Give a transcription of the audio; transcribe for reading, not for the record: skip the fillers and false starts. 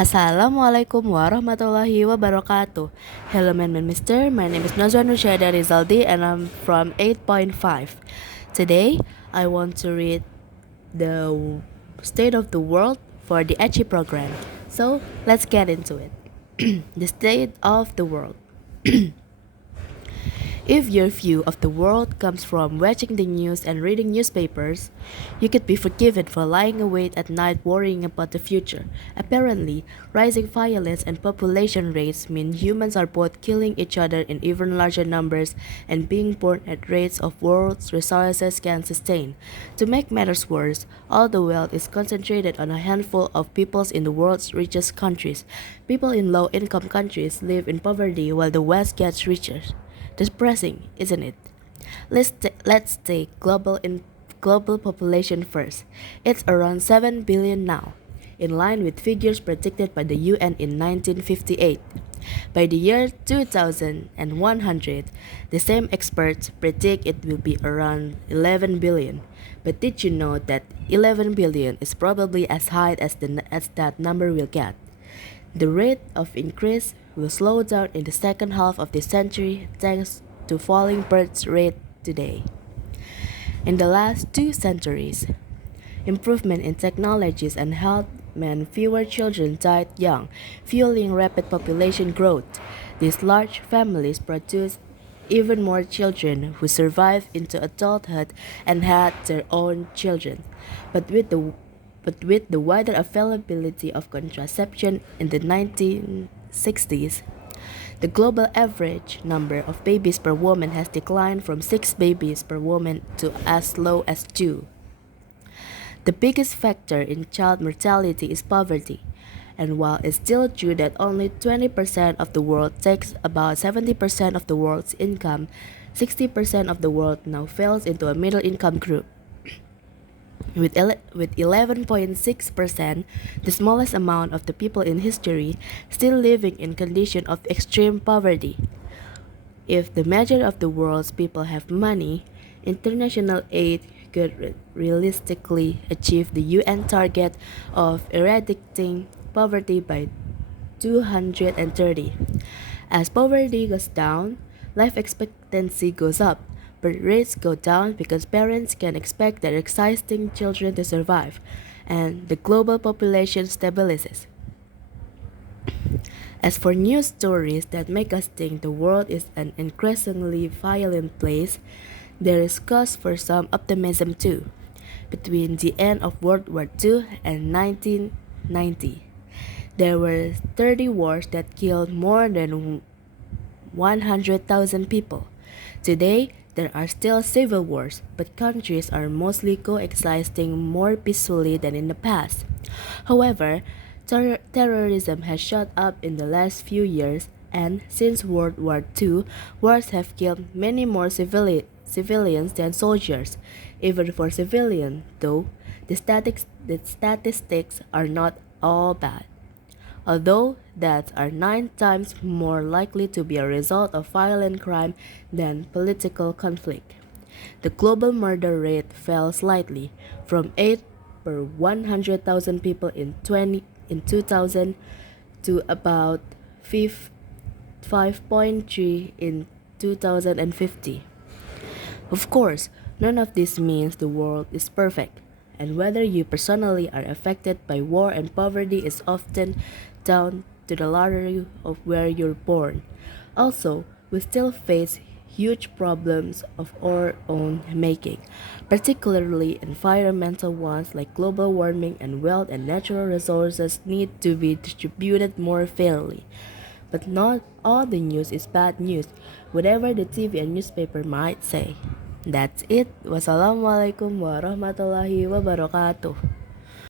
Assalamualaikum warahmatullahi wabarakatuh. Hello, mister. My name is Nazwa Rizaldi and I'm from 8.5. Today, I want to read the state of the world for the ECHI program. So, let's get into it. The state of the world. If your view of the world comes from watching the news and reading newspapers, you could be forgiven for lying awake at night worrying about the future. Apparently, rising violence and population rates mean humans are both killing each other in even larger numbers and being born at rates of world's resources can sustain. To make matters worse, all the wealth is concentrated on a handful of peoples in the world's richest countries. People in low-income countries live in poverty while the West gets richer. Depressing, isn't it? Let's take global population first. It's around 7 billion now, in line with figures predicted by the UN in 1958. By the year 2100, the same experts predict it will be around 11 billion. But did you know that 11 billion is probably as high as that number will get? The rate of increase will slow down in the second half of the century thanks to falling birth rate today. In the last 2 centuries, improvement in technologies and health meant fewer children died young, fueling rapid population growth. These large families produce even more children who survived into adulthood and had their own children. But with the wider availability of contraception in the 1960s, the global average number of babies per woman has declined from 6 babies per woman to as low as 2. The biggest factor in child mortality is poverty, and while it's still true that only 20% of the world takes about 70% of the world's income, 60% of the world now falls into a middle income group. With 11.6%, the smallest amount of the people in history, still living in condition of extreme poverty. If the majority of the world's people have money, international aid could realistically achieve the UN target of eradicating poverty by 230. As poverty goes down, life expectancy goes up. Birth rates go down because parents can expect their existing children to survive, and the global population stabilizes. As for news stories that make us think the world is an increasingly violent place, there is cause for some optimism too. Between the end of World War II and 1990, there were 30 wars that killed more than 100,000 people. Today, there are still civil wars, but countries are mostly coexisting more peacefully than in the past. However, terrorism has shot up in the last few years, and since World War II, wars have killed many more civilians than soldiers. Even for civilians, though, the statistics are not all bad, although deaths are 9 times more likely to be a result of violent crime than political conflict. The global murder rate fell slightly, from 8 per 100,000 people in 2000 to about 5.3 in 2050. Of course, none of this means the world is perfect, and whether you personally are affected by war and poverty is often down to the lottery of where you're born. Also, we still face huge problems of our own making, particularly environmental ones like global warming, and wealth and natural resources need to be distributed more fairly. But not all the news is bad news, whatever the TV and newspaper might say. That's it. Wassalamualaikum warahmatullahi wabarakatuh.